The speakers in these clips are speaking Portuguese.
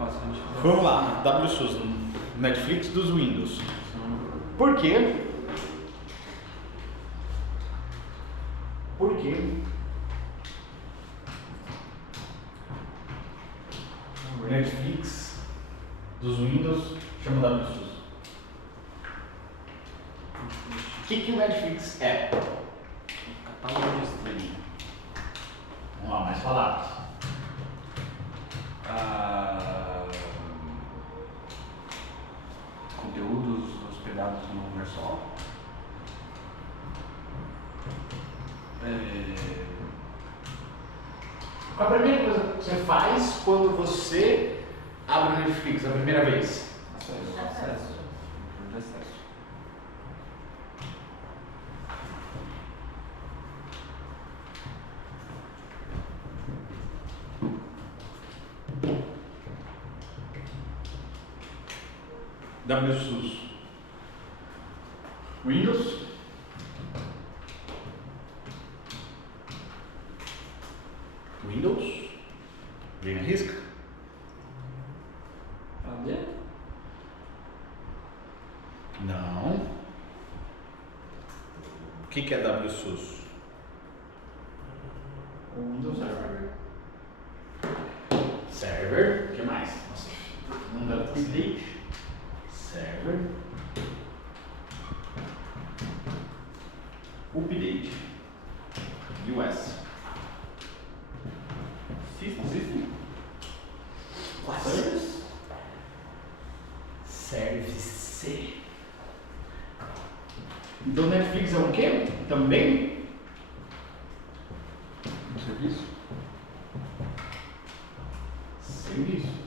Nossa, a gente Vamos lá, WSUS, Netflix dos Windows. Por quê? O Netflix dos Windows chama WSUS. O que o Netflix é? catálogo de streaming. Vamos lá, mais palavras. Conteúdos hospedados no lugar só. Qual a primeira coisa que você faz quando você abre o Netflix a primeira vez? Acesso. De acesso. WSUS. Windows. Windows. Vem a risca. Cadê? Não. O que é WSUS? O Windows Server. Server. O que mais? Nossa, não dá pra Update. Server. Update. US. System. Service. Service. Então Netflix é o quê? Também? Um serviço. Serviço.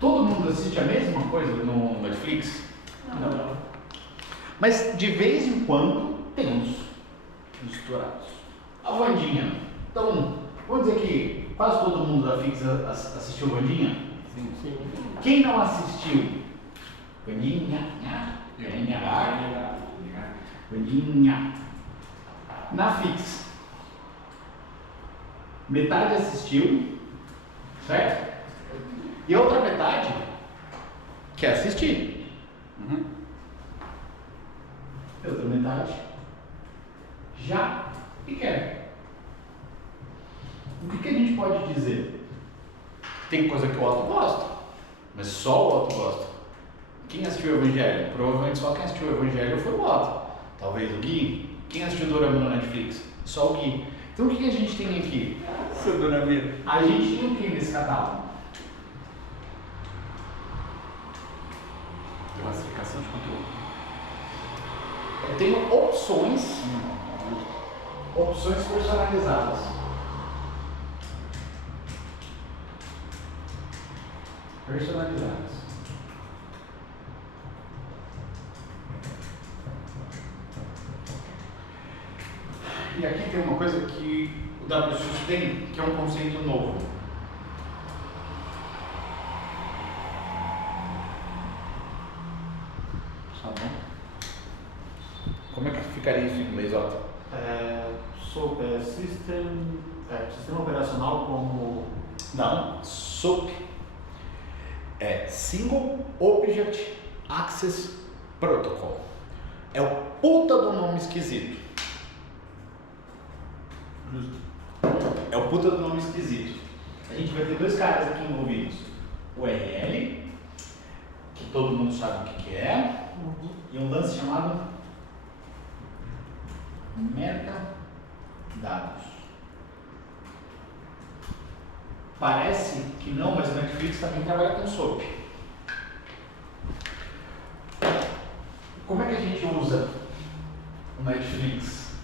Todo mundo assiste a mesma coisa no Netflix? Não. Mas de vez em quando tem uns Misturados. A Wandinha. Então, vamos dizer que quase todo mundo da Fix assistiu a Wandinha? Sim. Quem não assistiu? Wandinha. Wandinha. Na Fix. Metade assistiu, certo? E a outra metade quer assistir. Uhum. E a outra metade já e quer. O que a gente pode dizer? Tem coisa que o Otto gosta, mas só o Otto gosta. Quem assistiu o Evangelho? Provavelmente só quem assistiu o Evangelho foi o Otto. Talvez o Gui. Quem assistiu o Dorama no Netflix? Só o Gui. Então o que a gente tem aqui? Seu Dona Mira. A gente tem o que nesse catálogo? Classificação de conteúdo. Eu tenho opções personalizadas. E aqui tem uma coisa que o WSUS tem, que é um conceito novo. Tá bom? Como é que ficaria isso em inglês, Otto? Sistema operacional como Não, SOAP é Single Object Access Protocol. É o puta do nome esquisito. É o puta do nome esquisito. A gente vai ter dois caras aqui envolvidos. O URL, que todo mundo sabe o que é, e um lance chamado metadados. Parece que não, mas o Netflix também trabalha com SOAP. Como é que a gente usa o Netflix?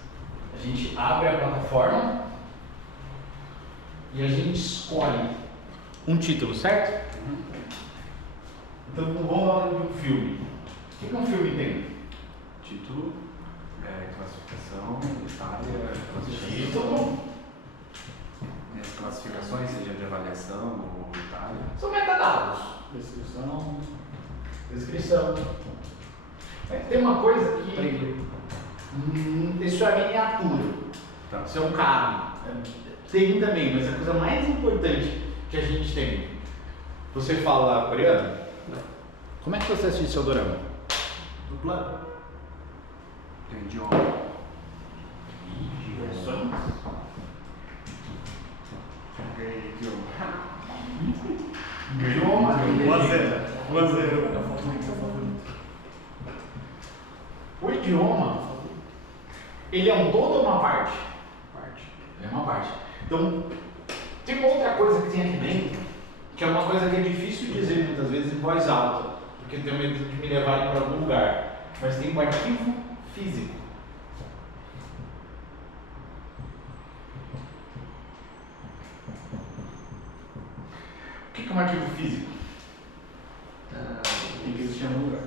A gente abre a plataforma e a gente escolhe um título, certo? Então vamos falar de um filme. O que um filme tem? Título, classificação, área, Título. As classificações, seja de avaliação ou itália. São metadados. Descrição. Tem uma coisa que isso é miniatura. Tá. Isso é um carro. Tem também, mas a coisa mais importante que a gente tem. Você fala coreano? Como é que você assiste seu dorama? Dublado. Tem idioma. Versões. Idioma. 1-0. O idioma, ele é um todo ou uma parte? Parte. É uma parte. Então, tem uma outra coisa que tem aqui dentro, que é uma coisa que é difícil dizer muitas vezes em voz alta, porque tenho medo de me levarem para algum lugar. Mas tem um arquivo físico. O que é um arquivo físico? Tem que existir em algum lugar.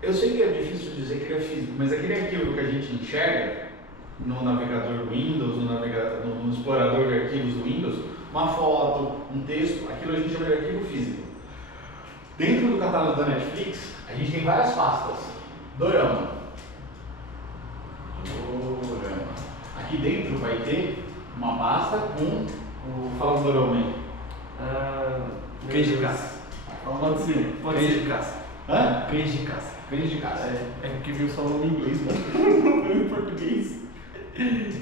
Eu sei que é difícil dizer que ele é físico, mas aquele arquivo que a gente enxerga no navegador do Windows, no explorador de arquivos do Windows, uma foto, um texto, aquilo a gente chama de arquivo físico. Dentro do catálogo da Netflix, a gente tem várias pastas. Dorama. Aqui dentro vai ter uma pasta com o Fala do Dorama aí. Cães de caça. Pode ser. Cães de caça. Hã? Cães de caça. Cães de caça. É porque viu só no inglês, mano. Em português. Cães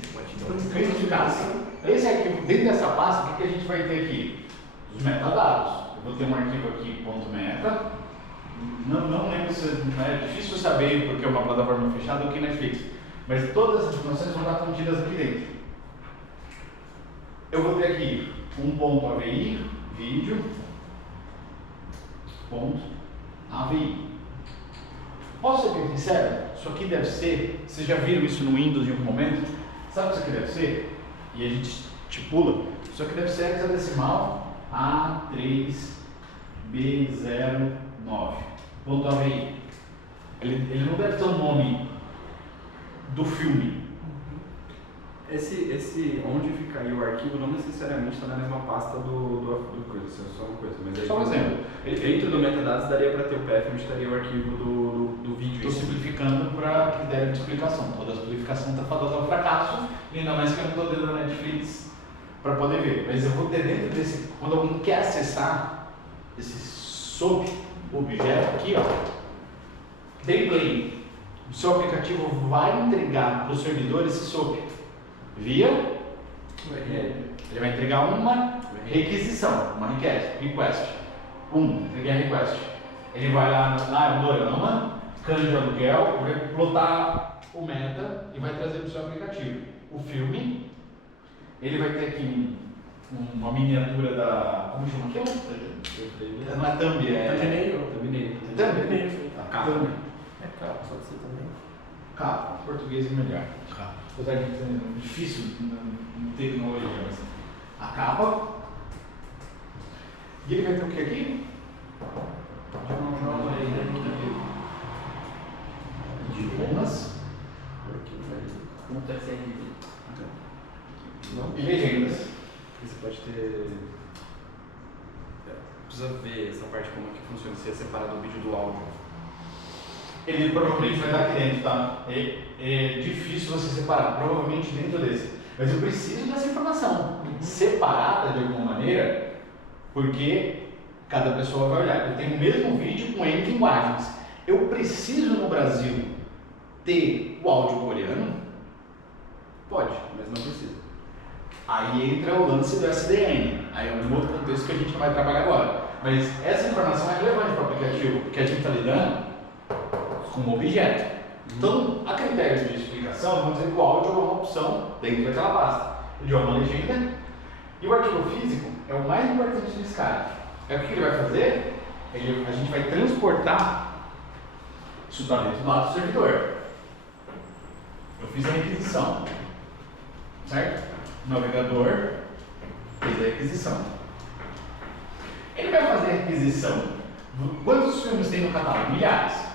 de caça. Esse arquivo, dentro dessa pasta, o que a gente vai ter aqui? Os metadados. Eu vou ter um arquivo aqui, .meta. Não lembro se é difícil saber porque é uma plataforma fechada ou que Netflix. Mas todas essas informações vão estar contidas aqui dentro. Eu vou ter aqui um ponto AVI, vídeo, ponto AVI. Posso ser bem sincero? Isso aqui deve ser, vocês já viram isso no Windows em algum momento? Sabe o que isso aqui deve ser? E a gente estipula. Isso aqui deve ser hexadecimal A3B09. Ponto AVI. Ele não deve ter o nome do filme. Esse onde fica aí o arquivo não necessariamente está na mesma pasta do coisa, isso é só uma coisa. Mas aí, Só um exemplo. Dentro do metadados daria para ter o PF onde estaria o arquivo do vídeo. Estou simplificando para critério de explicação. Toda a explicação está falando ao fracasso, e ainda mais que eu não estou dentro da Netflix para poder ver. Mas eu vou ter dentro desse. Quando alguém quer acessar esse sub-objeto aqui, ó, tem play. O seu aplicativo vai entregar para o servidor esse sub via. Ele vai entregar uma requisição, uma request. Entreguei a request. Ele vai lá no Dorama, cano de aluguel, vai plotar o meta e vai trazer para o seu aplicativo. O filme, ele vai ter aqui uma miniatura da. Como chama aquilo? Não é thumb, é. Thumbnail. Thumb. Capa. É capa, pode ser também. Capa, português é melhor. Apesar de ser difícil em tecnologia, mas a capa. E ele vai ter o que aqui? Idiomas e legendas. Você pode ter. Precisa ver essa parte como é que funciona, se é separado o vídeo do áudio. Ele provavelmente vai estar aqui dentro, tá? É difícil você separar, provavelmente dentro desse. Mas eu preciso dessa informação separada de alguma maneira, porque cada pessoa vai olhar. Eu tenho o mesmo vídeo com N linguagens. Eu preciso no Brasil ter o áudio coreano? Pode, mas não precisa. Aí entra o lance do SDN. Aí é um outro contexto que a gente não vai trabalhar agora. Mas essa informação é relevante para o aplicativo, porque a gente está lidando com um objeto. Então, a critério de explicação, vamos dizer que o áudio é uma opção dentro daquela pasta. Idioma legenda. E o arquivo físico é o mais importante desse cara. É o que ele vai fazer? A gente vai transportar isso para dentro do lado do servidor. Eu fiz a requisição, certo? O navegador fez a requisição. Ele vai fazer a requisição. Quantos filmes tem no catálogo? Milhares.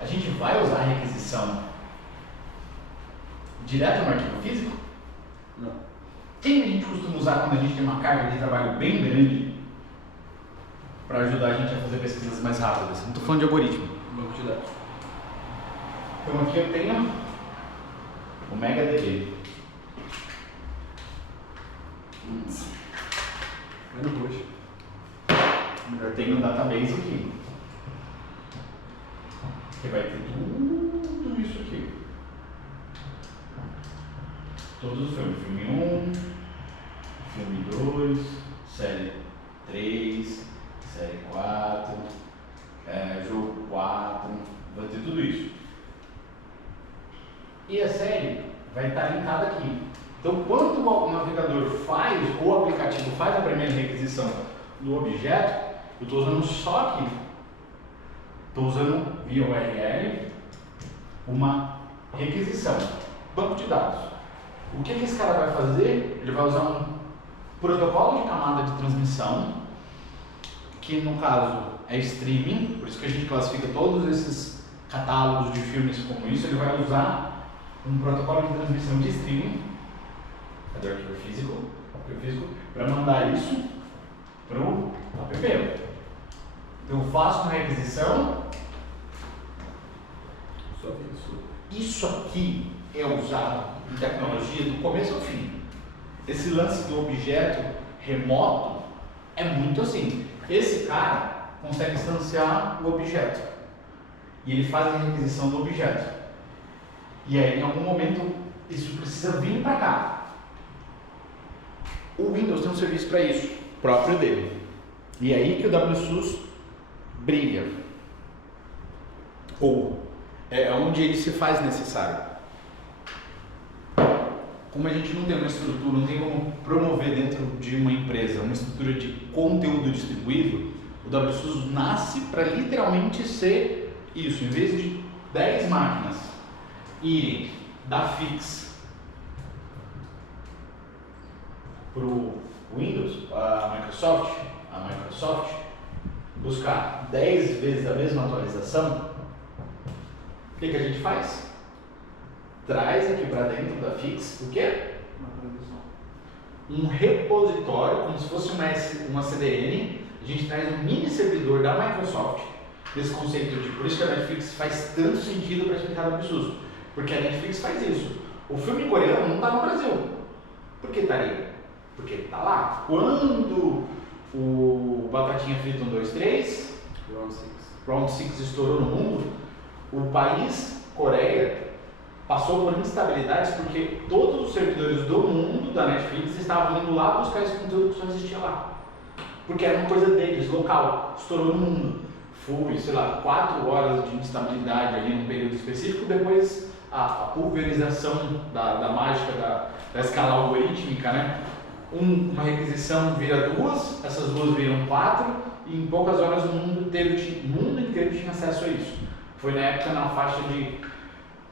A gente vai usar a requisição direto no arquivo físico? Não. Quem a gente costuma usar quando a gente tem uma carga de trabalho bem grande para ajudar a gente a fazer pesquisas mais rápidas? Não estou falando de algoritmo. Banco de dados. Então aqui eu tenho o no MegaDB. Vai no push. Eu tenho um database aqui. Que vai ter tudo isso aqui. Todos os filmes. Filme 1, filme 2, série 3, série 4, jogo 4, vai ter tudo isso. E a série vai estar linkada aqui. Então, quando o navegador faz, ou o aplicativo faz a primeira requisição do objeto, eu estou usando só aqui. Estou usando via URL uma requisição, banco de dados. O que esse cara vai fazer? Ele vai usar um protocolo de camada de transmissão, que no caso é streaming, por isso que a gente classifica todos esses catálogos de filmes como isso. Ele vai usar um protocolo de transmissão de streaming, cadê o arquivo físico, para mandar isso para o app. Então eu faço uma requisição. Só isso. Isso aqui é usado em tecnologia do começo ao fim. Esse lance do objeto remoto é muito assim. Esse cara consegue instanciar o objeto e ele faz a requisição do objeto. E aí, em algum momento, isso precisa vir para cá. O Windows tem um serviço para isso, próprio dele. E é aí que o WSUS brilha. Ou é onde ele se faz necessário. Como a gente não tem uma estrutura, não tem como promover dentro de uma empresa uma estrutura de conteúdo distribuído, o WSUS nasce para literalmente ser isso. Em vez de 10 máquinas irem da Fix para o Windows, a Microsoft buscar 10 vezes a mesma atualização, o que a gente faz? Traz aqui para dentro da Fix o quê? Um repositório, como se fosse uma CDN. A gente traz um mini servidor da Microsoft, desse conceito de, por isso que a Netflix faz tanto sentido para explicar o absurdo, porque a Netflix faz isso. O filme coreano não está no Brasil. Por que estaria? Porque ele está lá. Quando o Batatinha Frita 1, 2, 3, Round 6 estourou no mundo, o país, Coreia, passou por instabilidades porque todos os servidores do mundo da Netflix estavam indo lá buscar esse conteúdo que só existia lá. Porque era uma coisa deles, local, estourou no mundo. Foi, sei lá, 4 horas de instabilidade ali num período específico, depois a pulverização da mágica da escala algorítmica, né? Uma requisição vira 2, essas 2 viram 4, e em poucas horas o mundo inteiro tinha acesso a isso. Foi na época na faixa de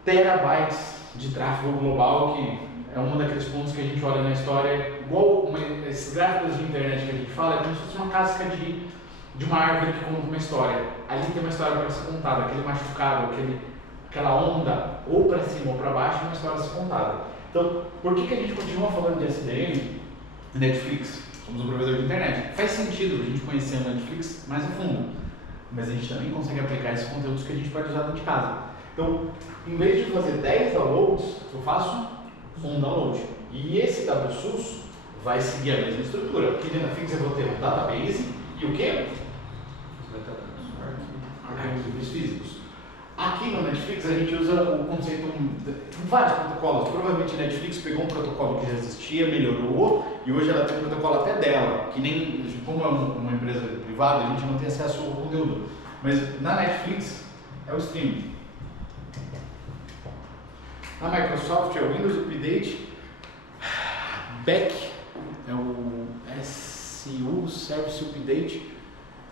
terabytes de tráfego global, que é um daqueles pontos que a gente olha na história, igual esses gráficos de internet que a gente fala, é como se fosse uma casca de uma árvore que conta uma história. Ali tem uma história para ser contada, aquele machucado, aquela onda, ou para cima ou para baixo, é uma história a ser contada. Então, por que a gente continua falando de SDN e Netflix? Somos um provedor de internet. Faz sentido a gente conhecer a Netflix mais a fundo, mas a gente também consegue aplicar esses conteúdos que a gente pode usar dentro de casa. Então, em vez de fazer 10 downloads, eu faço um download. E esse WSUS vai seguir a mesma estrutura. Aqui dentro da Fix eu vou ter um database e o quê? Arquivos físicos. Aqui no Netflix a gente usa o conceito de vários protocolos. Provavelmente a Netflix pegou um protocolo que já existia, melhorou, e hoje ela tem um protocolo até dela, que nem, como é uma empresa privada, a gente não tem acesso ao conteúdo. Mas na Netflix é o streaming. Na Microsoft é o Windows Update Back, é o SU, Service Update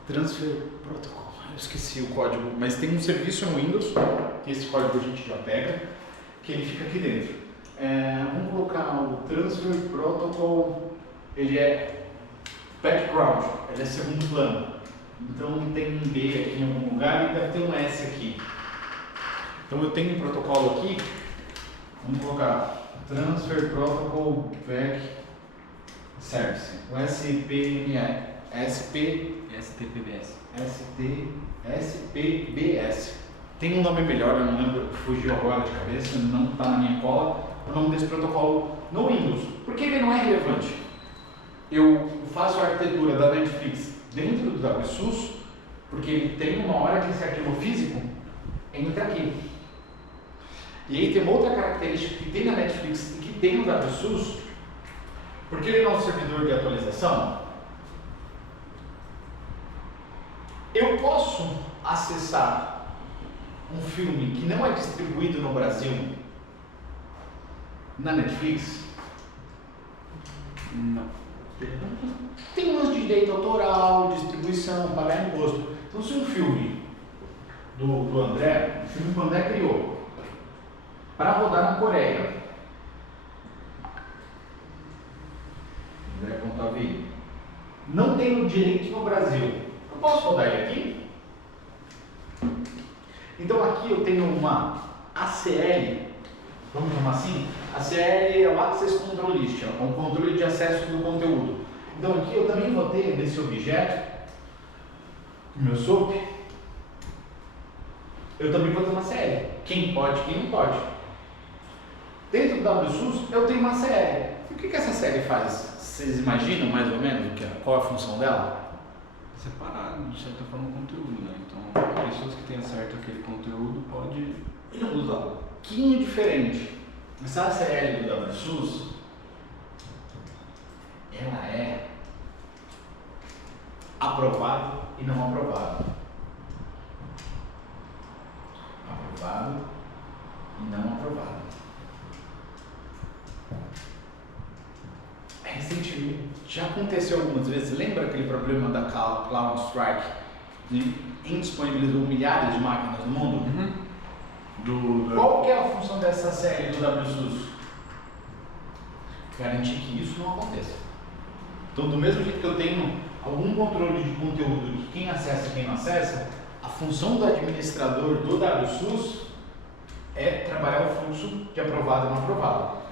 Transfer Protocol. Eu esqueci o código, mas tem um serviço no Windows, que esse código a gente já pega, que ele fica aqui dentro. Vamos colocar o Transfer Protocol, ele é background, ele é segundo plano. Então tem um B aqui em algum lugar e deve ter um S aqui. Então eu tenho um protocolo aqui, vamos colocar Transfer Protocol Back Service, o SPBS. tem um nome melhor, eu não lembro, fugiu agora de cabeça, não está na minha cola, o nome desse protocolo no Windows. Por que ele não é relevante? Eu faço a arquitetura da Netflix dentro do WSUS, porque ele tem uma hora que esse arquivo físico entra aqui. E aí tem uma outra característica que tem na Netflix e que tem no WSUS, porque ele não é um servidor de atualização, eu posso acessar um filme que não é distribuído no Brasil na Netflix? Não. Tem umas de direito autoral, distribuição, pagar imposto. Então, se um filme do André, um filme que o André criou, para rodar na Coreia, André.avi, não tem o direito no Brasil, eu posso rodar ele aqui? Então, aqui eu tenho uma ACL, vamos chamar assim? ACL é o Access Control List, é um controle de acesso do conteúdo. Então, aqui eu também vou ter nesse objeto, no meu SOAP, eu também vou ter uma CL. Quem pode, quem não pode. Dentro do WSUS, eu tenho uma CL. E o que essa CL faz? Vocês imaginam mais ou menos qual é a função dela? Separar, de certa forma, o conteúdo, né? Então, pessoas que têm acesso àquele conteúdo podem usá-lo. Um pouquinho diferente. Essa ACL do WSUS, ela é aprovado e não aprovado. Aprovado e não aprovado. Recentemente, já aconteceu algumas vezes, lembra aquele problema da CrowdStrike? Indisponibilizou milhares de máquinas no mundo? Qual que é a função dessa série do WSUS? Garantir que isso não aconteça. Então, do mesmo jeito que eu tenho algum controle de conteúdo de quem acessa e quem não acessa, a função do administrador do WSUS é trabalhar o fluxo de aprovado e não aprovado.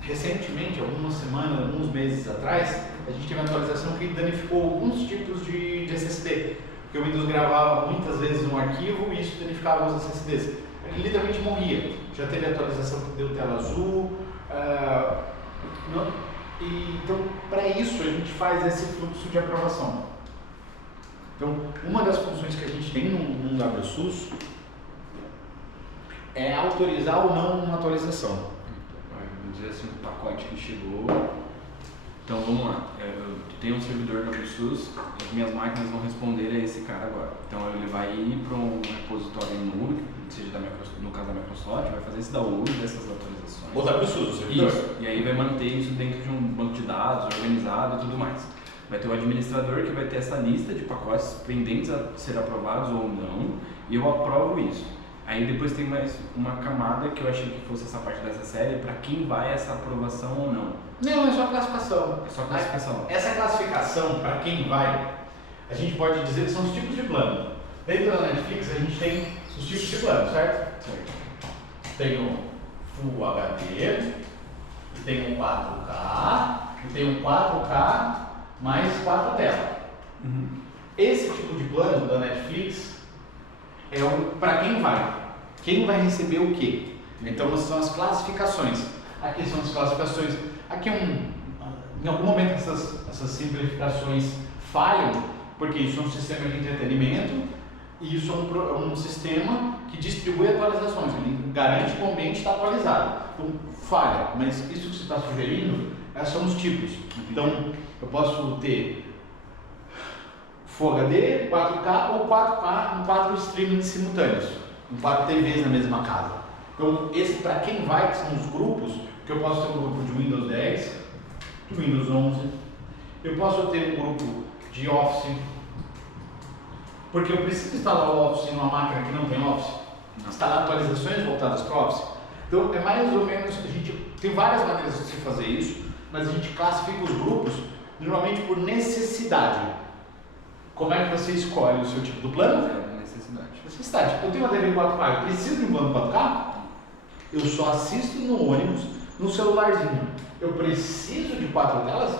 Recentemente, algumas semanas, alguns meses atrás, a gente teve uma atualização que danificou alguns tipos de SSD, porque o Windows gravava muitas vezes um arquivo e isso danificava os SSDs. Ele literalmente morria. Já teve atualização que deu tela azul. Então, para isso, a gente faz esse fluxo de aprovação. Então, uma das funções que a gente tem no WSUS é autorizar ou não uma atualização. Vamos dizer assim, um pacote que chegou. Então vamos lá, eu tenho um servidor no WSUS, as minhas máquinas vão responder a esse cara agora. Então ele vai ir para um repositório em nuvem, seja no caso da Microsoft, vai fazer esse download dessas atualizações. O WSUS, o servidor. Isso, e aí vai manter isso dentro de um banco de dados organizado e tudo mais. Vai ter o administrador que vai ter essa lista de pacotes pendentes a ser aprovados ou não, e eu aprovo isso. Aí depois tem mais uma camada que eu achei que fosse essa parte dessa série, para quem vai essa aprovação ou não. Não, é só classificação. É só classificação. Essa classificação, para quem vai, a gente pode dizer que são os tipos de plano. Dentro da Netflix, a gente tem os tipos de plano, certo? Certo. Tem o Full HD, tem um 4K, e tem um 4K mais 4 telas. Uhum. Esse tipo de plano da Netflix é para quem vai. Quem vai receber o quê? Então, são as classificações. Aqui são as classificações. Aqui em algum momento essas simplificações falham, porque isso é um sistema de entretenimento e isso é um sistema que distribui atualizações. Ele garante que o ambiente está atualizado. Então, falha. Mas isso que você está sugerindo são os tipos. Então, eu posso ter Full HD, 4K ou 4K em 4 streamings simultâneos, em 4 TVs na mesma casa. Então, esse para quem vai, que são os grupos, que eu posso ter um grupo de Windows 10, de Windows 11, eu posso ter um grupo de Office, porque eu preciso instalar o Office numa máquina que não tem Office, instalar atualizações voltadas para o Office. Então, é mais ou menos, a gente tem várias maneiras de se fazer isso, mas a gente classifica os grupos normalmente por necessidade. Como é que você escolhe o seu tipo do plano? Necessidade. Eu tenho uma TV 4K, eu preciso de um plano 4K? Eu só assisto no ônibus, no celularzinho. Eu preciso de 4 telas?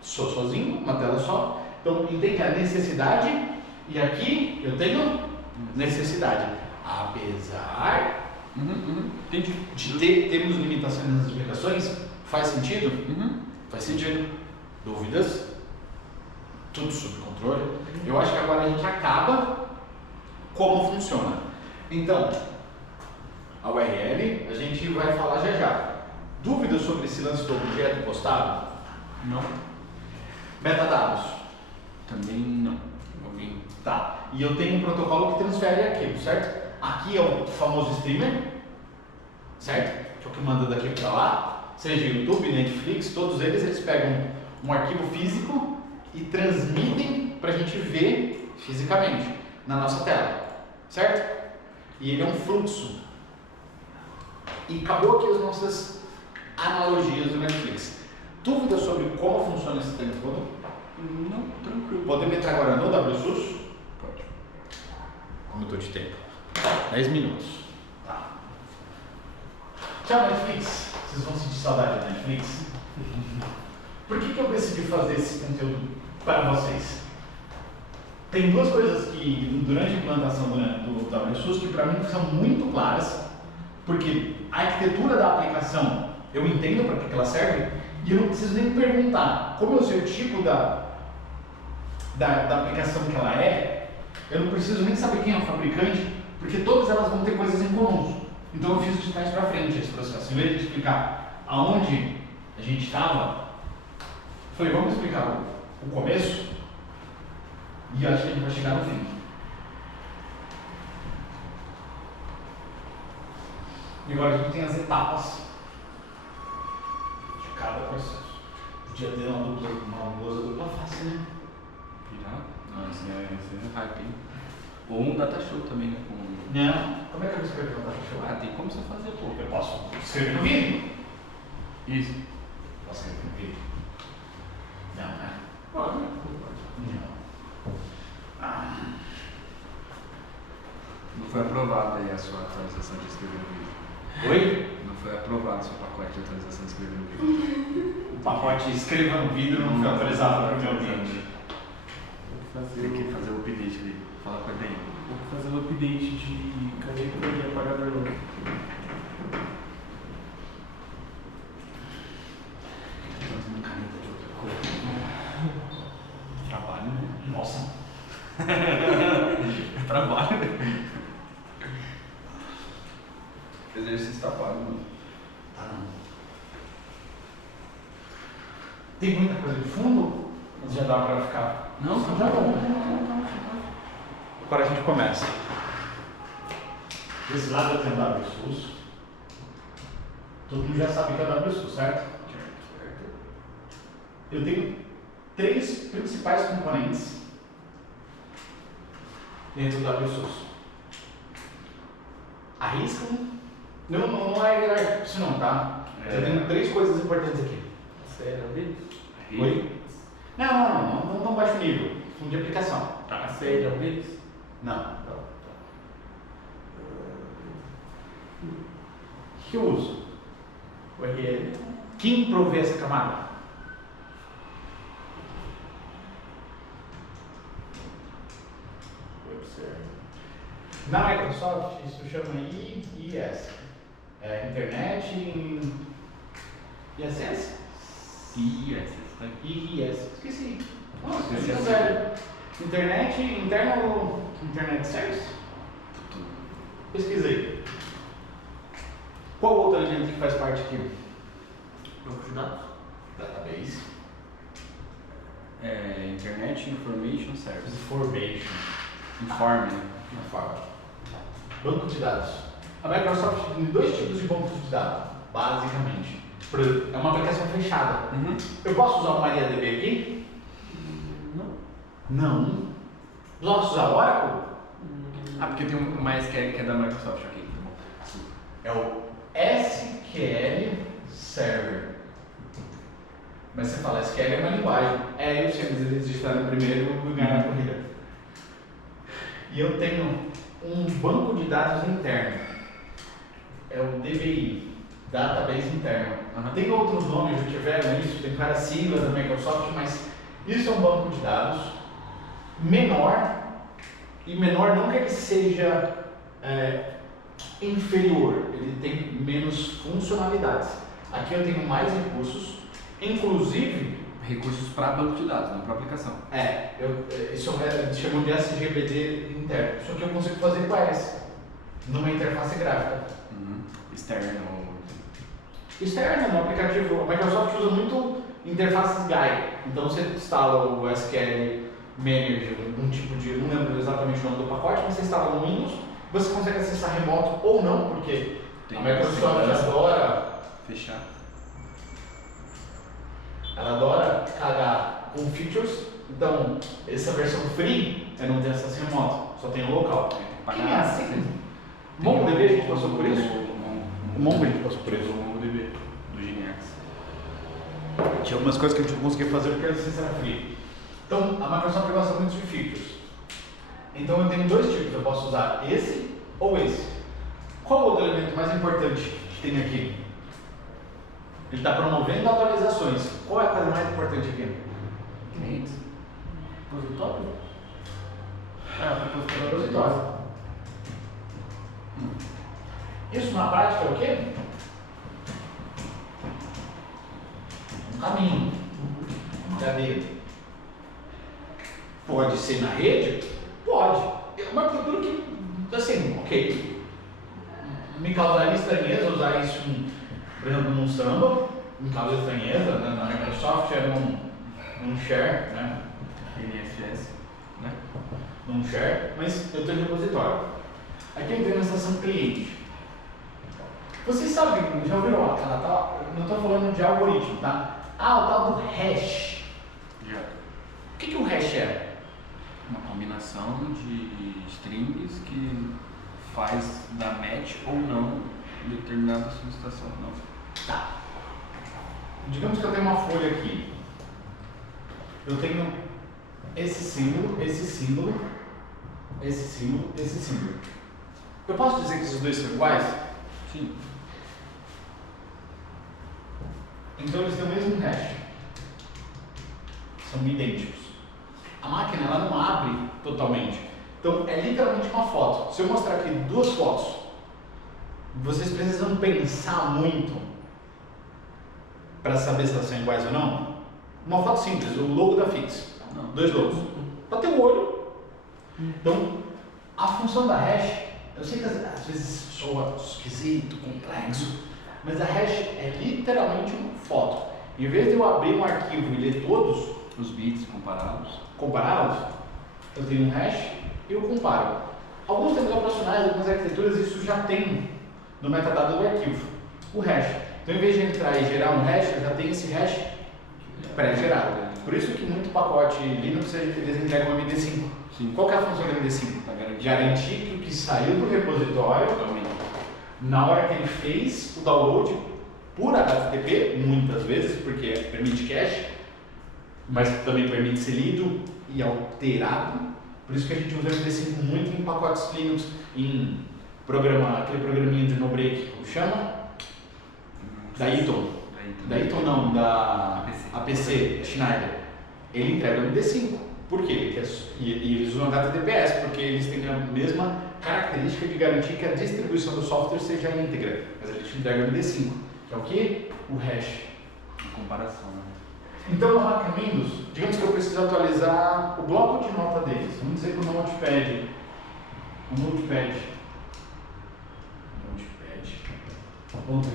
Sou sozinho, uma tela só. Então, entende a necessidade? E aqui eu tenho necessidade. Apesar Entendi. de termos limitações nas explicações, faz sentido? Faz sentido. Dúvidas? Tudo sob controle. Eu acho que agora a gente acaba como funciona. Então, a URL a gente vai falar já já. Dúvidas sobre esse lance do objeto postado? Não. Metadados? Também não. Alguém. Tá. E eu tenho um protocolo que transfere arquivo, certo? Aqui é o famoso streamer, certo? Que é o que manda daqui para lá. Seja YouTube, Netflix, todos eles pegam um arquivo físico e transmitem para a gente ver fisicamente na nossa tela, certo? E ele é um fluxo. E acabou aqui as nossas analogias do Netflix. Dúvidas sobre como funciona esse tempo todo? Não, tranquilo. Podemos entrar agora no WSUS? Pode. Como eu estou de tempo? 10 minutos. Tá. Tchau, Netflix. Vocês vão sentir saudade da Netflix? Por que eu decidi fazer esse conteúdo para vocês? Tem duas coisas que, durante a implantação do WSUS, que para mim são muito claras, porque a arquitetura da aplicação eu entendo para que ela serve e eu não preciso nem perguntar. Como eu sei o tipo da aplicação que ela é, eu não preciso nem saber quem é o fabricante, porque todas elas vão ter coisas em comum. Então eu fiz de trás para frente esse processo. Em vez de explicar aonde a gente estava, falei, vamos explicar o começo e acho que a gente vai chegar no fim. E agora a gente tem as etapas de cada processo. Podia ter uma lousa dupla face, né? Pirata? Não, esse é hype, hein? Ou um data show também, né? Não. Como é que eu vou escrever um data show? Ah, tem como você fazer, pô. Eu posso escrever no vídeo? Isso. Posso escrever no vídeo? Não, né? Pode. Não. Não foi aprovada aí a sua atualização de escrever no vídeo. Oi? Não foi aprovado o seu pacote de atualização de escrever no vídeo. O pacote escreva no vídeo não foi autorizado para o meu ambiente. Tem que fazer o update ali. Fala com ele aí. Vou fazer um update de caneta e apagador novo. Fazendo caneta de outra cor. Trabalho, né? Nossa. Trabalho, né? Exercício tá pago, mano. Tá não. Tem muita coisa de fundo? Mas já dá pra ficar. Não, Já bom. Agora a gente começa. Desse lado eu tenho o WSUS. Todo mundo já sabe que é o WSUS, certo? Eu tenho 3 principais componentes dentro do WSUS. Arriscam. Não é isso não, tá? Eu tenho 3 coisas importantes aqui. Sério, deles? Oi? Não baixo nível. Fundo de aplicação. Tá. Sério, deles? Não. Não. O que eu uso? URL. Quem provê essa camada? Web Server. Na Microsoft, isso chama IIS. É Internet ISS? IIS, tá aqui. IIS. Esqueci. Nossa, Esqueci esqueci assim. sério. Internet Service? Pesquisei. Qual outra agente que faz parte aqui? Banco de dados? Database. Internet Information Service. Information. Informe, né? Banco de dados. A Microsoft tem 2 tipos de bancos de dados, basicamente. Por exemplo, é uma aplicação fechada. Eu posso usar o MariaDB aqui? Não. Posso usar o Oracle? Ah, porque tem um MySQL que é da Microsoft aqui. É o SQL Server. Mas você fala, SQL é uma linguagem. Eu sei, mas eles digitaram primeiro e ganharam a corrida. E eu tenho um banco de dados interno. É o DBI, Database Interno. Tem outros nomes, já tiveram isso, tem várias siglas da Microsoft, mas isso é um banco de dados menor E menor não que ele seja inferior, ele tem menos funcionalidades. Aqui eu tenho mais recursos, inclusive... Recursos para banco de dados, não para aplicação. Isso chamam de SGBD interno. Isso aqui eu consigo fazer com AS, numa interface gráfica. Externa, no aplicativo. A Microsoft usa muito interfaces GUI. Então você instala o SQL Manager, um tipo de... não lembro exatamente o nome do pacote, mas você instala no Windows, você consegue acessar remoto ou não, porque a Microsoft adora fechar. Ela adora cagar com features, então essa versão free não tem acesso remoto, só tem o local. Quem é assim? MongoDB a gente passou por isso? O Mongo a gente passou por isso. O MongoDB, do Geniax. Tinha algumas coisas que a gente não conseguia fazer porque a licença era free. Então a Microsoft gosta muito de features. Então eu tenho dois tipos, eu posso usar esse ou esse. Qual o outro elemento mais importante que tem aqui? Ele está promovendo atualizações. Qual é a coisa mais importante aqui? Clientes. Repositório? Repositório. Isso na prática é o quê? Um caminho. Uma cadeia. Pode ser na rede? Pode. É uma cultura que, assim, ok. Me causaria estranheza usar isso, por exemplo, num samba. Me causa estranheza, né? Na Microsoft era num share, né? NFS, né? Num share, mas eu tenho repositório. Aqui eu tenho na estação cliente. Vocês sabem, já ouviram aquela tal? Não estou falando de algoritmo, tá? O tal do hash. Já. O que o hash é? Uma combinação de strings que faz dar match ou não em determinada solicitação. Não. Tá. Digamos que eu tenho uma folha aqui. Eu tenho esse símbolo, esse símbolo, esse símbolo, esse símbolo. Eu posso dizer que esses dois são iguais? Sim. Então eles têm o mesmo hash. São idênticos. A máquina ela não abre totalmente. Então é literalmente uma foto. Se eu mostrar aqui duas fotos, vocês precisam pensar muito para saber se elas são iguais ou não. Uma foto simples, o logo da Fix. Não. Dois logos. Para ter o olho. Então, a função da hash, eu sei que às vezes soa esquisito, complexo, mas a hash é literalmente uma foto. Em vez de eu abrir um arquivo e ler todos Os bits comparados, eu tenho um hash e eu comparo. Alguns sistemas operacionais, algumas arquiteturas, isso já tem no metadado do arquivo, o hash. Então, em vez de entrar e gerar um hash, eu já tenho esse hash pré-gerado. Por isso que muito pacote Linux eles entregam uma MD5. Sim. Qual que é a função da MD5? Pra Garantir que o que saiu do repositório, totalmente. na hora que ele fez o download por HTTP, muitas vezes, porque permite cache, mas também permite ser lido e alterado. Por isso que a gente usa MD5 muito em pacotes Linux, em aquele programinha de no-break, como chama? Da Eaton. Da Eaton não, da APC, Schneider. Ele entrega o MD5. Por quê? E eles usam HTTPS, porque eles têm a mesma característica de garantir que a distribuição do software seja íntegra. Mas a gente entrega o MD5, que é o quê? O hash. A comparação, né? Então, na máquina Windows, digamos que eu preciso atualizar o bloco de nota deles. Vamos dizer que o Notepad.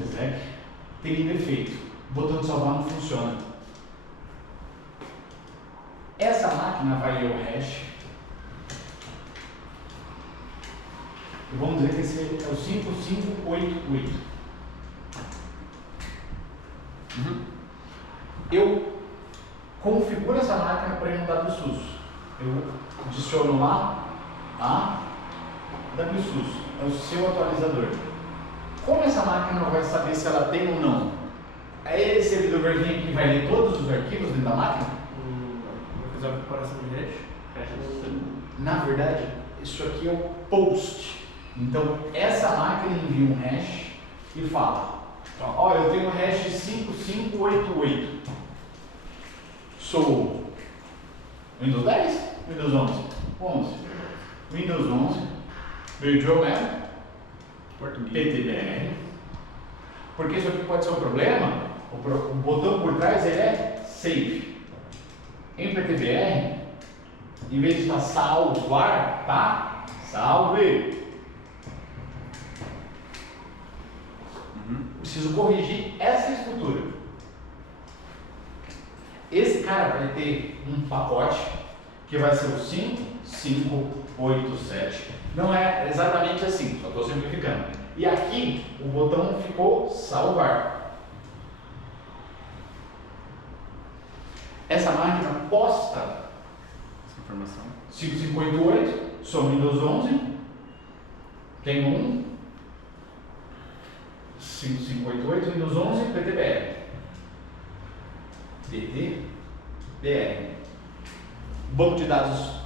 .exec tem defeito. O botão de salvar não funciona. Essa máquina vai ler o hash. E vamos dizer que esse é o 5588. Eu configuro essa máquina para ir no WSUS. Eu adiciono lá a WSUS, é o seu atualizador. Como essa máquina vai saber se ela tem ou não? É esse servidorzinho que vai ler todos os arquivos dentro da máquina? Vou fazer uma comparação de hash. Na verdade, isso aqui é o post. Então, essa máquina envia um hash e fala: ó, eu tenho o hash 5588. Sou Windows 10? Windows 11? 11. Windows 11, Virtual Man, Português. PTBR. Porque isso aqui pode ser um problema, o botão por trás ele é Save. Em PTBR, em vez de estar salvar, tá? Salve! Preciso corrigir essa estrutura. Esse cara vai ter um pacote que vai ser o 5587. Não é exatamente assim, só estou simplificando. E aqui o botão ficou salvar. Essa máquina posta Essa informação. 5588, são Windows 11, tem um 5588, Windows 11, PTBR. PTBR. O banco de dados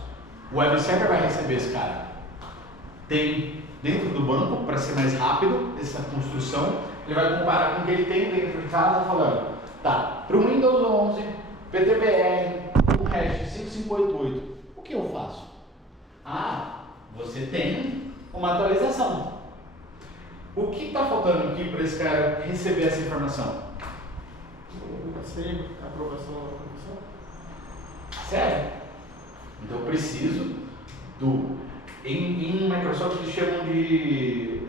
Web Server vai receber esse cara. Tem dentro do banco, para ser mais rápido, essa construção, ele vai comparar com o que ele tem dentro de casa, falando, tá, para o Windows 11, PTBR, o hash 5588, o que eu faço? Ah, você tem uma atualização. O que está faltando aqui para esse cara receber essa informação? Sim, aprovação. Sério? Então eu preciso do... Em Microsoft eles chamam de...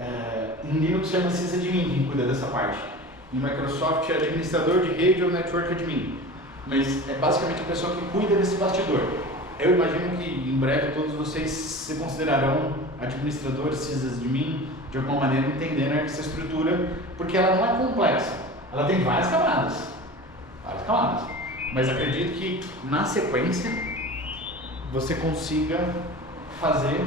em Linux chama sysadmin, quem cuida dessa parte. Em Microsoft é administrador de rede ou network admin. Mas é basicamente a pessoa que cuida desse bastidor. Eu imagino que em breve todos vocês se considerarão administradores, sysadmin, de alguma maneira entendendo essa estrutura, porque ela não é complexa. Ela tem várias camadas. Mas acredito que na sequência você consiga fazer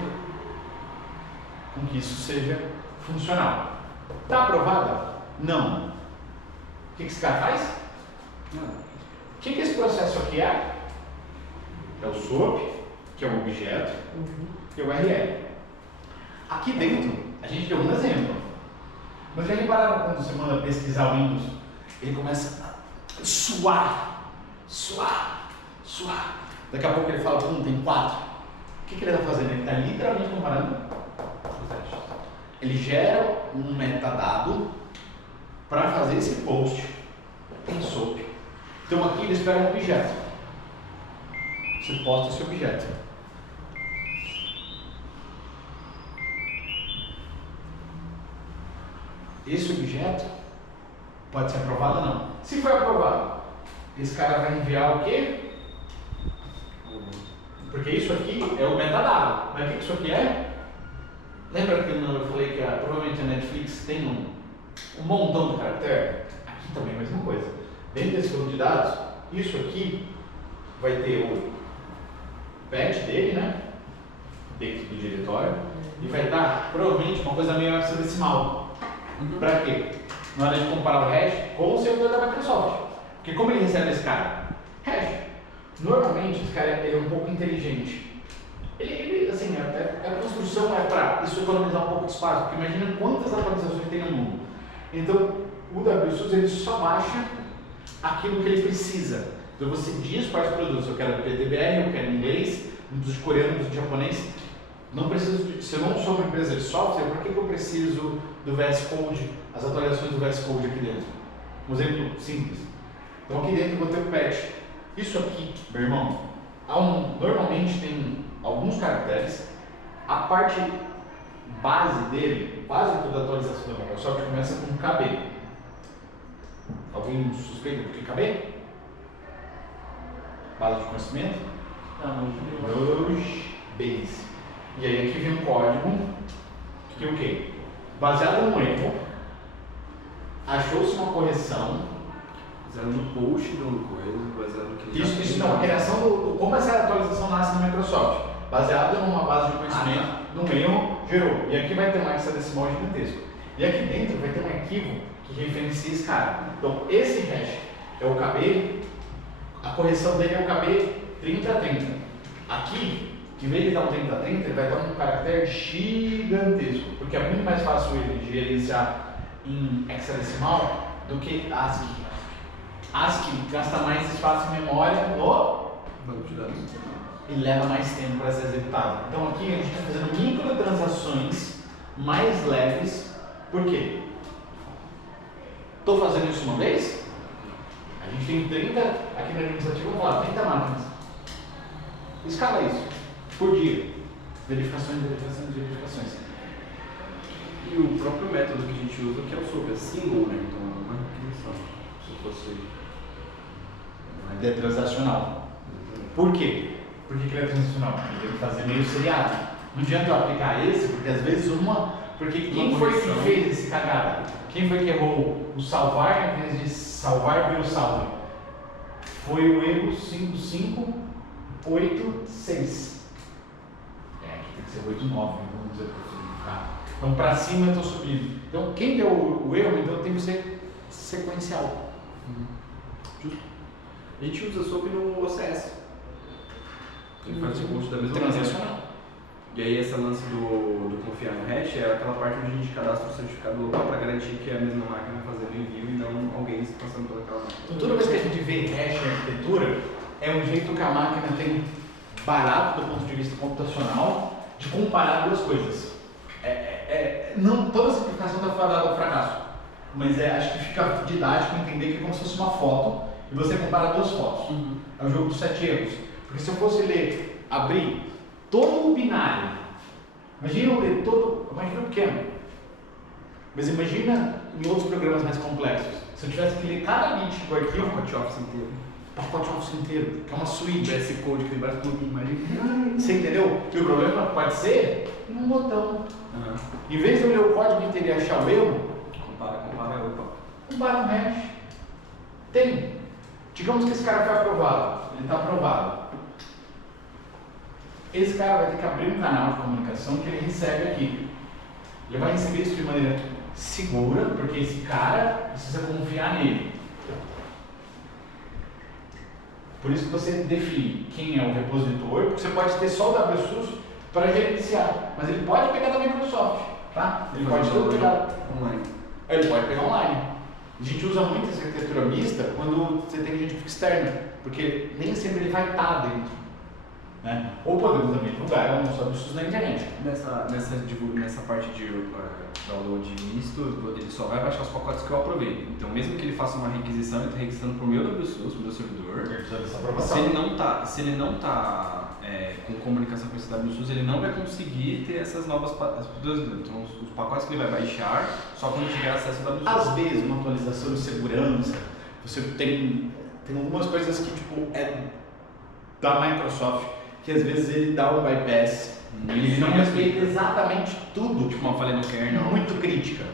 com que isso seja funcional. Está aprovada? Não. O que esse cara faz? O que esse processo aqui é? É o SOAP, que é o objeto, e o URL. Aqui dentro, a gente deu um exemplo. Mas já repararam quando você manda pesquisar o Windows, ele começa a suar. Daqui a pouco ele fala, tem 4. O que ele está fazendo? Ele está literalmente comparando os testes. Ele gera um metadado para fazer esse post em SOAP. Então aqui eles pegam um objeto. Você posta esse objeto. Esse objeto pode ser aprovado ou não. Se for aprovado, esse cara vai enviar o quê? Porque isso aqui é o metadado. Mas o que isso aqui é? Lembra que eu falei que provavelmente a Netflix tem um montão de caractere? Aqui também é a mesma coisa. Dentro desse banco de dados, isso aqui vai ter o patch dele, né? Dentro do diretório. E vai dar provavelmente uma coisa meio hexadecimal. Para quê? Na hora de comparar o hash com o servidor da Microsoft. Porque como ele recebe esse cara? Hash. Normalmente esse cara ele é um pouco inteligente. Ele assim, a construção é para isso economizar um pouco de espaço. Porque imagina quantas atualizações tem no mundo. Então o WSUS ele só baixa aquilo que ele precisa. Então você diz quais produtos. Eu quero PTBR, eu quero inglês, dos coreanos, do japonês. Não preciso, se eu não sou uma empresa de software, por que eu preciso do VS Code, as atualizações do VS Code aqui dentro? Um exemplo simples. Então aqui dentro eu vou ter o patch. Isso aqui, meu irmão, normalmente tem alguns caracteres. A parte base dele, base toda a atualização da Microsoft começa com KB. Alguém suspeita do que KB? Base de conhecimento? Base. E aí aqui vem um código que o quê? Baseado no erro, achou-se uma correção. Baseado no post do coisa, baseado no que Isso não, a criação como essa atualização nasce na Microsoft. Baseado numa base de conhecimento, num erro, gerou. E aqui vai ter um hexadecimal gigantesco. E aqui dentro vai ter um arquivo que referencia esse cara. Então esse hash é o KB, a correção dele é o KB 3030. Aqui, em vez de dar um 3030, ele vai dar um caractere gigantesco, porque é muito mais fácil ele gerenciar em hexadecimal do que ASCII. ASCII gasta mais espaço em memória no banco de dados. e leva mais tempo para ser executado. Então aqui a gente está fazendo microtransações mais leves. Por quê? Estou fazendo isso uma vez? A gente tem 30, aqui na administrativa, vamos lá, 30 máquinas. Escala isso, por dia. Verificações. E o próprio método que a gente usa, que é o SOAP, é single, né? Então é uma requisição. Se fosse... É transacional. Por quê? Por que ele é transacional? Porque ele tem que fazer meio seriado. Não adianta eu aplicar esse, porque às vezes porque quem foi que fez esse cagada? Quem foi que errou o salvar em vez de salvar vira o salve? Foi o erro 5586. Aqui tem que ser 89, vamos dizer para simplificar. Então para cima eu estou subindo. Então quem deu o erro, então tem que ser sequencial. Justo. A gente usa SOAP no OCS. Ele faz o post da mesma Transacional. E aí esse lance do confiar no hash é aquela parte onde a gente cadastra o certificado local para garantir que é a mesma máquina fazendo envio e não alguém passando por aquela máquina. Então toda vez que a gente vê hash em arquitetura, é um jeito que a máquina tem barato do ponto de vista computacional de comparar duas coisas. Não toda simplificação está fadada ao fracasso, mas acho que fica didático entender que é como se fosse uma foto e você compara duas fotos. É o jogo dos 7 erros. Porque se eu fosse abrir todo o binário, imagina eu ler imagina o pequeno, mas imagina em outros programas mais complexos, se eu tivesse que ler cada bit do arquivo, pacote office inteiro, que é uma suíte. Esse code que vai tudo, imagina. Você entendeu? E o problema pode ser um botão. Em vez de eu ler o código inteiro e achar o erro, compara o hash. Tem. Digamos que esse cara foi aprovado. Ele está aprovado. Esse cara vai ter que abrir um canal de comunicação que ele recebe aqui. Ele vai receber isso de maneira segura, porque esse cara precisa confiar nele. Por isso que você define quem é o repositor, porque você pode ter só o WSUS para gerenciar, mas ele pode pegar da Microsoft, tá? Ele pode pegar online. Ele pode pegar online. A gente usa muito essa arquitetura mista quando você tem gente externa, porque nem sempre ele vai estar dentro. Né? Ou podemos também divulgar um WSUS na internet. Nessa parte de download misto, ele só vai baixar os pacotes que eu aprovei. Então, mesmo que ele faça uma requisição, ele está requisitando para o meu WSUS, para o meu servidor. Ele precisa dessa aprovação. Se ele não está com comunicação com esse WSUS, ele não vai conseguir ter essas novas então, os pacotes que ele vai baixar só quando tiver acesso ao WSUS. Às vezes, uma atualização de segurança, você tem algumas coisas que tipo, é da Microsoft, que às vezes ele dá um bypass, ele não respeita exatamente tudo, Tipo uma falha no kernel. muito crítica.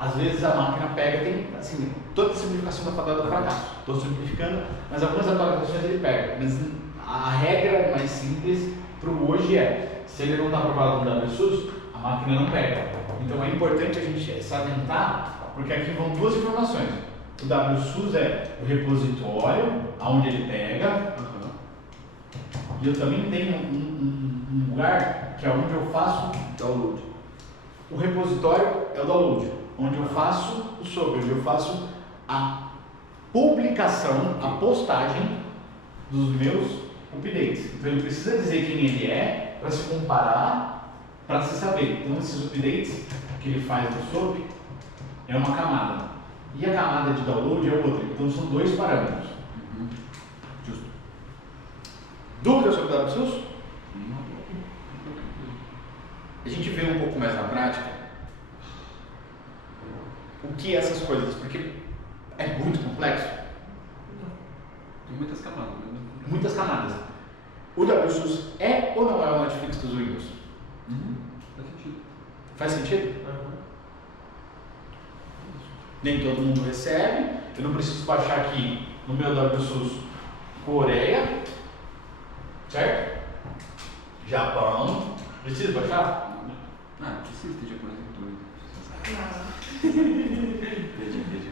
Às vezes a máquina pega, tem assim, toda a simplificação da fadada do fracasso. Estou simplificando, mas algumas atualizações ele pega. Mas a regra mais simples para o hoje se ele não está aprovado no WSUS, a máquina não pega. Então é importante a gente se atentar, porque aqui vão duas informações. O WSUS é o repositório, aonde ele pega, e eu também tenho um lugar que é onde eu faço Download. o repositório, é o download, onde eu faço o sobre, onde eu faço a publicação, a postagem dos meus updates. Então ele precisa dizer quem ele é para se comparar, para se saber. Então esses updates que ele faz no SOAP é uma camada. E a camada de download é outra. Então são dois parâmetros. Justo. Dúvidas sobre o WSUS? A gente vê um pouco mais na prática o que é essas coisas, porque é muito complexo. Tem muitas camadas. Muitas camadas. O WSUS é ou não é o Netflix dos Windows? Faz sentido. Faz sentido? Nem todo mundo recebe. Eu não preciso baixar aqui no meu WSUS Coreia, certo? Japão. Precisa baixar? Precisa ter japonês em tudo.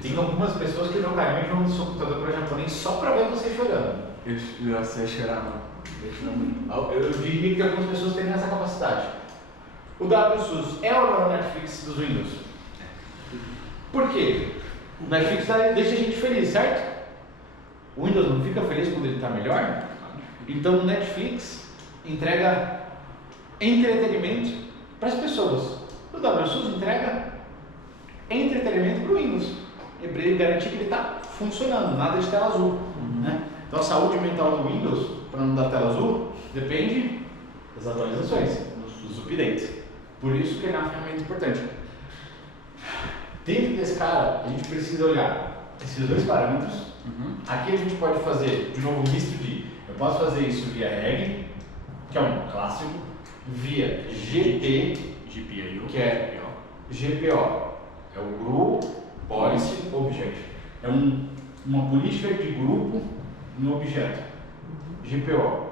Tem algumas pessoas que não caem no seu computador para japonês só para ver você chorando. Eu sei chorar, não. Eu diria que algumas pessoas têm essa capacidade. O WSUS é ou não é o Netflix dos Windows? Por quê? O Netflix deixa a gente feliz, certo? O Windows não fica feliz quando ele está melhor? Então o Netflix entrega entretenimento para as pessoas. O WSUS entrega entretenimento para o Windows. E para ele garantir que ele está funcionando, nada de tela azul. Né? Então a saúde mental do Windows, para não dar tela azul, depende das atualizações, dos updates. Por isso que ele é uma ferramenta importante. Dentro desse cara, a gente precisa olhar esses dois parâmetros. Aqui a gente pode fazer, de novo, um misto de... Eu posso fazer isso via reg, que é um clássico, via GPO, que é GPO, é o Group Policy Object. É uma política de grupo no objeto. GPO.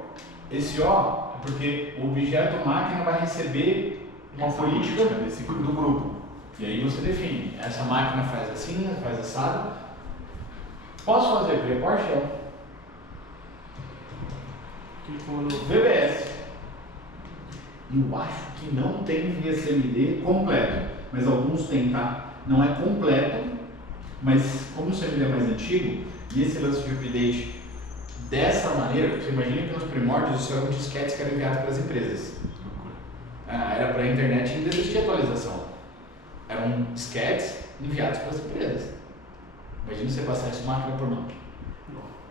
Esse O é porque o objeto máquina vai receber uma política do grupo. E aí você define, essa máquina faz assim, faz assado. Posso fazer PowerShell. VBS. Eu acho que não tem VSMD completo, mas alguns tem, tá? Não é completo, mas como o CMD é mais antigo, e esse lance de update dessa maneira, você imagina que nos primórdios isso eram disquetes que eram enviados para as empresas. Era para a internet e ainda existia atualização. Eram disquetes enviados para as empresas. Imagina você passar isso máquina por máquina.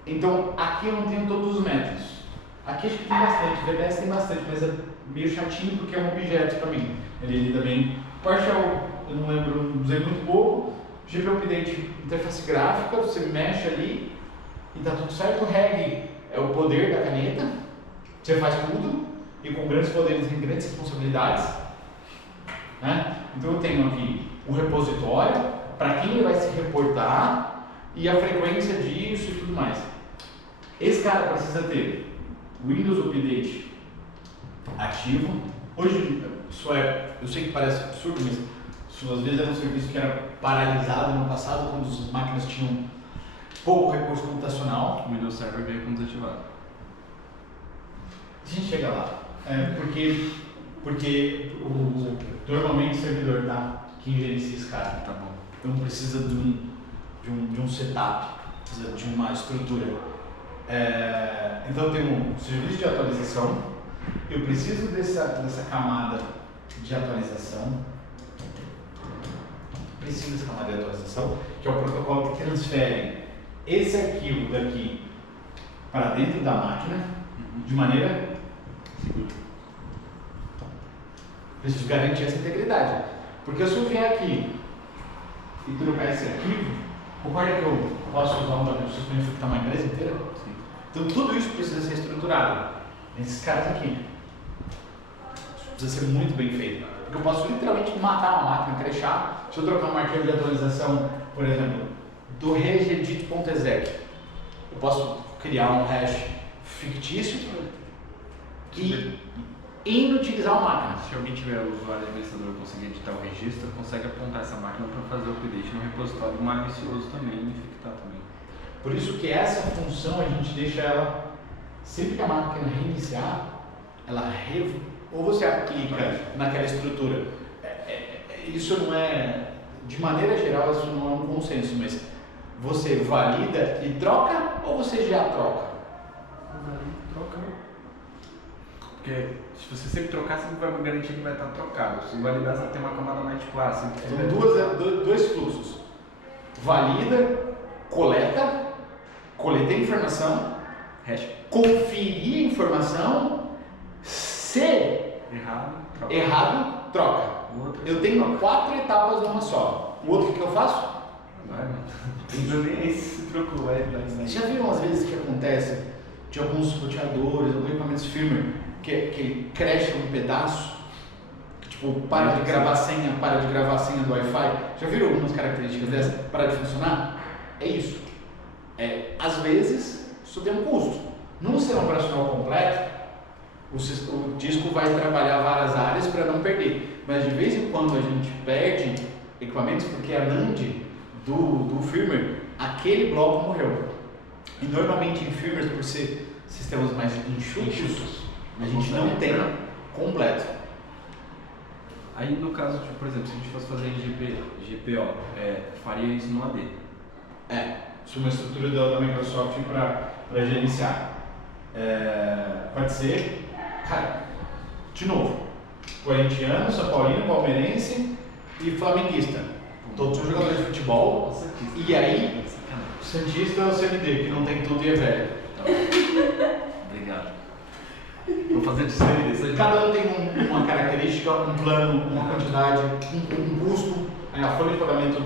Então, aqui eu não tenho todos os métodos. Aqui acho que tem bastante, VBS tem bastante, mas é meio chatinho porque é um objeto para mim. Ele lida bem. PowerShell, eu não lembro, usei muito pouco. GPO Update, interface gráfica, você mexe ali e tá tudo certo. O reg é o poder da caneta, você faz tudo e com grandes poderes vem grandes responsabilidades. Né? Então eu tenho aqui o repositório, para quem ele vai se reportar e a frequência disso e tudo mais. Esse cara precisa ter Windows Update ativo. Hoje, eu sei que parece absurdo, mas isso às vezes era um serviço que era paralisado no passado, quando as máquinas tinham pouco recurso computacional. O Windows Server veio com desativado. A gente chega lá. Porque normalmente o servidor que gerencia esse cara. Tá bom. Então precisa de um setup, precisa de uma estrutura. Então eu tenho um serviço de atualização, eu preciso dessa camada de atualização, que é o protocolo que transfere esse arquivo daqui para dentro da máquina de maneira segura. Preciso garantir essa integridade, porque se eu vier aqui e trocar esse arquivo, concorda que eu posso usar um WSUS para infectar uma empresa inteira? Sim. Então tudo isso precisa ser estruturado. Esses caras aqui. Isso precisa ser muito bem feito. Porque eu posso literalmente matar uma máquina, crashar. Se eu trocar um arquivo de atualização, por exemplo, do regedit.exec, eu posso criar um hash fictício e inutilizar uma máquina. Se alguém tiver o usuário administrador conseguir editar o registro, consegue apontar essa máquina para fazer o update no repositório malicioso também e infectar também. Por isso que essa função a gente deixa ela, sempre que a máquina reiniciar, ou você aplica naquela estrutura. Isso não é, de maneira geral, isso não é um consenso, mas você valida e troca ou você já troca? Troca. Porque se você sempre trocar, você vai garantir que vai estar trocado. Se validar, você vai ter uma camada mais de classe. São dois fluxos. Valida, coletei informação, hash. Conferir a informação, se errado, troca. Eu tenho 4 etapas numa só. O outro que eu faço? Vai, não nem isso, se trocou, vai. Já viram às vezes que acontece de alguns roteadores, alguns equipamentos firmware, que ele crasha um pedaço, tipo, para de gravar a senha do Wi-Fi? Já viram algumas características dessas? Para de funcionar? É isso. Às vezes, isso tem um custo. Num sistema operacional completo, o disco vai trabalhar várias áreas para não perder. Mas de vez em quando a gente perde equipamentos porque a NAND do firmware, aquele bloco morreu. E normalmente em firmware, por ser sistemas mais enxutos, a gente não tem completo. Aí no caso, tipo, por exemplo, se a gente fosse fazer em GPO, faria isso no AD. Isso é uma estrutura da Microsoft para gerenciar. Pode ser. Cara, de novo, corintiano, São Paulino, palmeirense e flamenguista. Todos são jogadores de futebol. E aí, Santista é o CMD, que não tem tudo e é velho. Obrigado. Vou fazer de série. Cada um tem uma característica, um plano, uma quantidade, um custo. A folha de pagamento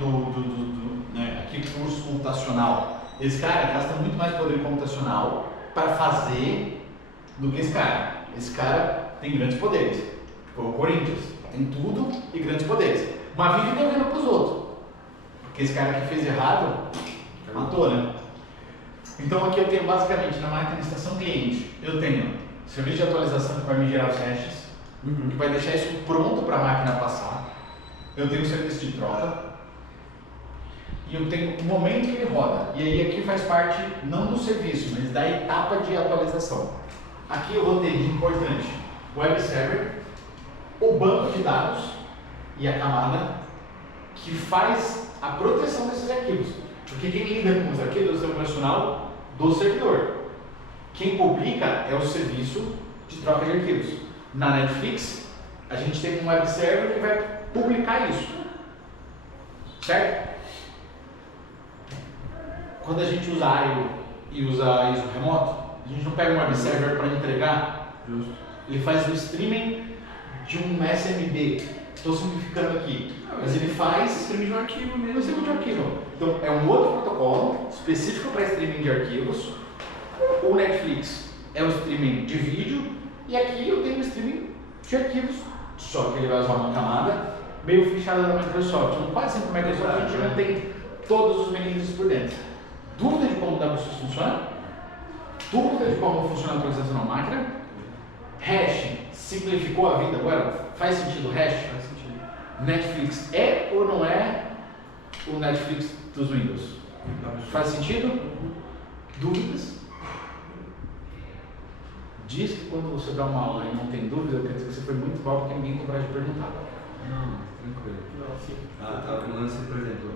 né, aqui, custo computacional. Esse cara gasta muito mais poder computacional para fazer do que esse cara. Esse cara tem grandes poderes. Tipo, o Corinthians tem tudo e grandes poderes. Mas vive devendo para os outros. Porque esse cara que fez errado, matou, né? Então aqui eu tenho basicamente na máquina de estação cliente, eu tenho serviço de atualização que vai me gerar os hashes, que vai deixar isso pronto para a máquina passar. Eu tenho o serviço de troca. E eu tenho o momento que ele roda. E aí aqui faz parte não do serviço, mas da etapa de atualização. Aqui eu vou ter de importante o web server, o banco de dados e a camada que faz a proteção desses arquivos. Porque quem lida com os arquivos é o sistema operacional do servidor. Quem publica é o serviço de troca de arquivos. Na Netflix, a gente tem um web server que vai publicar isso. Certo? Quando a gente usa I/O e usa ISO remoto, a gente não pega um web server para entregar. Justo. Ele faz o streaming de um SMB. Estou simplificando aqui. Mas ele faz Streaming de um arquivo mesmo. streaming de arquivo. Então é um outro protocolo específico para streaming de arquivos. O Netflix é o streaming de vídeo. E aqui eu tenho o streaming de arquivos. Só que ele vai usar uma camada meio fechada da Microsoft. Então, quase sempre a Microsoft a gente não tem todos os mecanismos por dentro. Dúvida de como o WSUS funciona? Dúvida de como funciona a atualização na máquina? Hash simplificou a vida agora? Faz sentido o hash? Faz sentido. Netflix é ou não é o Netflix dos Windows? Faz sentido? Dúvidas? Diz que quando você dá uma aula e não tem dúvida, quer dizer que você foi muito mal porque ninguém tem coragem de perguntar. Não, tranquilo. O lance, por exemplo,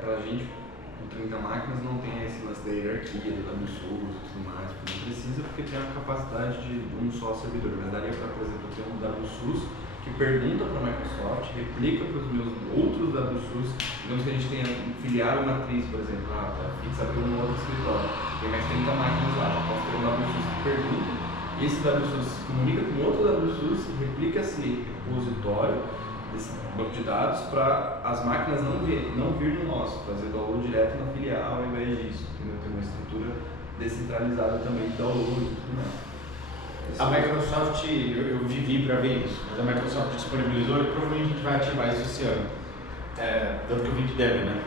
pra gente com 30 máquinas não tem esse lance da hierarquia, do WSUS e tudo mais, porque não precisa porque tem a capacidade de um só servidor. Mas daria para, por exemplo, ter um WSUS que pergunta para a Microsoft, replica para os meus outros WSUS, digamos que a gente tenha um filial e matriz, por exemplo, a Fix abriu um outro escritório, tem mais 30 máquinas lá, eu posso ter um WSUS que pergunta, e esse WSUS se comunica com outro WSUS e replica esse repositório desse banco de dados para as máquinas não vir no nosso, fazer download direto na filial ao invés disso, entendeu? Tem uma estrutura descentralizada também de download e tudo mais. A Microsoft, eu vivi para ver isso, mas a Microsoft disponibilizou e provavelmente a gente vai ativar isso esse ano. Tanto que o vídeo deve, né?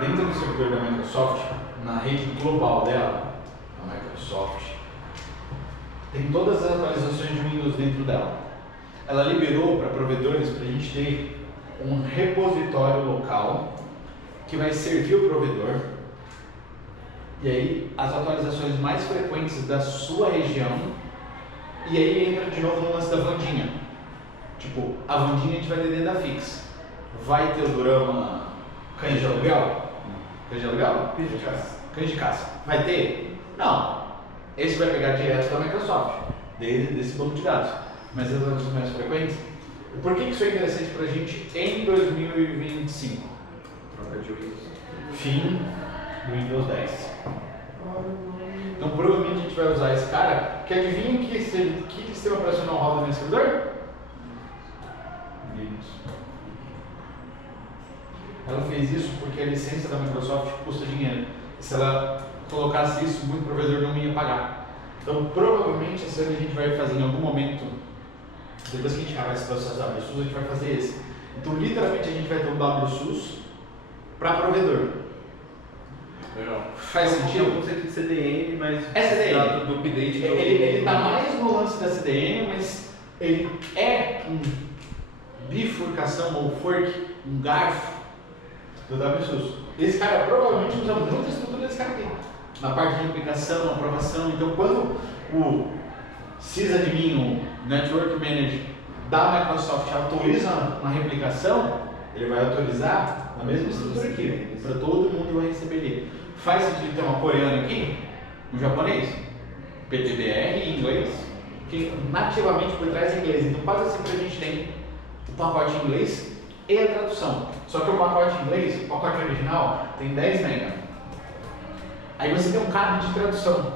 Dentro do servidor da Microsoft, na rede global dela, a Microsoft tem todas as atualizações de Windows dentro dela. Ela liberou para provedores para a gente ter um repositório local que vai servir o provedor. E aí, as atualizações mais frequentes da sua região. E aí entra de novo no lance da Vandinha. Tipo, a Vandinha a gente vai ter dentro da Fix. Vai ter o Durama Cães de Aluguel? Cães de Aluguel? Cães de caça. Cães de caça. Vai ter? Não. Esse vai pegar direto da Microsoft, desse banco de dados. Mas as atualizações mais frequentes. E por que isso é interessante para a gente em 2025? Troca de Windows. Fim do Windows 10. Então provavelmente a gente vai usar esse cara, que adivinha que sistema operacional roda nesse servidor? Linux. Ela fez isso porque a licença da Microsoft custa dinheiro. E se ela colocasse isso, muito provedor não ia pagar. Então provavelmente esse ano a gente vai fazer em algum momento, depois que a gente acabar esse processo da WSUS, a gente vai fazer esse. Então literalmente a gente vai ter um WSUS para provedor. Legal. Faz sentido? É o conceito de CDN, mas É CDN. do update. Ele está mais no lance da CDN, mas ele é um bifurcação ou fork, um garfo do WSUS. Esse cara provavelmente usa muita estrutura desse cara aqui. Na parte de aplicação, aprovação. Então quando o sysadmin, o Network Manager da Microsoft autoriza uma replicação, ele vai autorizar na mesma estrutura aqui, para todo mundo vai receber ali. Faz sentido ter uma coreana aqui, um japonês, PTBR em inglês, que nativamente por trás é inglês. Então quase sempre a gente tem o pacote em inglês e a tradução. Só que o pacote em inglês, o pacote original, tem 10 MB. Aí você tem um cabo de tradução,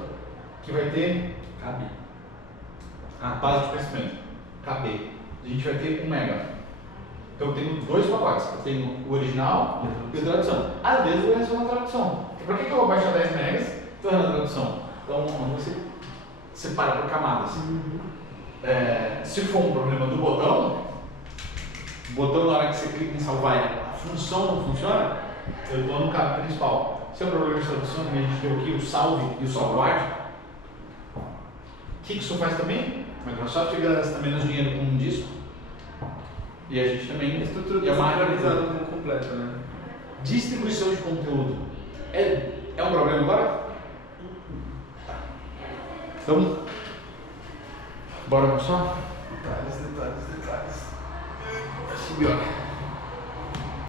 que vai ter Cabe. base de conhecimento, KB. A gente vai ter 1 MB. Então eu tenho dois pacotes. Eu tenho o original e a tradução. Às vezes eu recebo uma tradução. E para que eu vou baixar 10 MB e estou na tradução? Então você separa por camadas. Se for um problema do botão, o botão na hora que você clica em salvar, a função não funciona, eu estou no cabo principal. Se é um problema de tradução, a gente deu aqui o salve e o salvguard. O que isso faz também? A Microsoft gasta menos dinheiro com um disco. E a gente também A estrutura é uma centralizada como completa, né? distribuição de conteúdo. É um problema agora? Então, bora pessoal? Detalhes. Simbiote.